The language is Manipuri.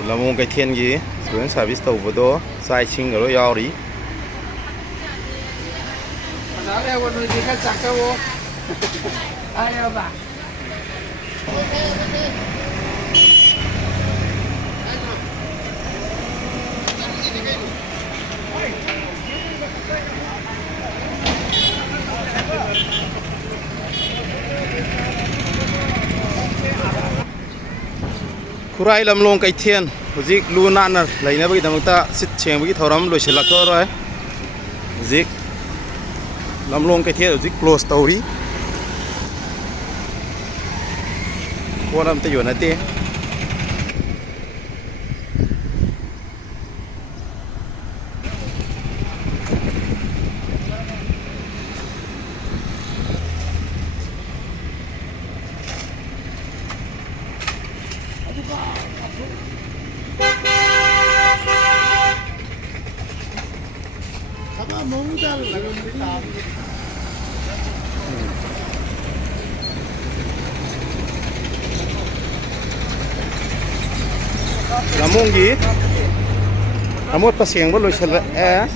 ꯂꯝꯃꯣꯡ ꯀꯩꯊꯦꯜꯒꯤ ꯁ꯭ꯇꯨꯗꯦꯟ ꯁꯥꯔꯚꯤꯁ ꯇꯧꯕꯗꯣ ꯆꯥꯛ ꯏꯁꯤꯡꯒ ꯂꯣꯏ ꯌꯥꯎꯔꯤ ꯈꯨꯔꯥꯏ ꯂꯝꯂꯣꯡ ꯀꯩꯊꯦꯜ ꯍꯧꯖꯤꯛ ꯂꯨ ꯅꯥꯟꯅ ꯂꯩꯅꯕꯒꯤꯗꯃꯛꯇ ꯁꯤꯠ ꯁꯦꯡꯕꯒꯤ ꯊꯧꯔꯝ ꯂꯣꯏꯁꯤꯜꯂꯛꯇꯣꯔꯦ ꯍꯧꯖꯤꯛ ꯂꯝꯂꯣꯡ ꯀꯩꯊꯦꯜ ꯍꯧꯖꯤꯛ ꯀ꯭ꯂꯣꯖ ꯇꯧꯔꯤ ꯄꯣꯠ ꯑꯝꯇ ꯌꯣꯟꯅꯗꯦ ꯂꯝꯃꯣꯡꯒꯤ ꯑꯃꯣꯠꯄ ꯁꯦꯡꯕ ꯂꯣꯏꯁꯤꯜꯂꯛꯑꯦ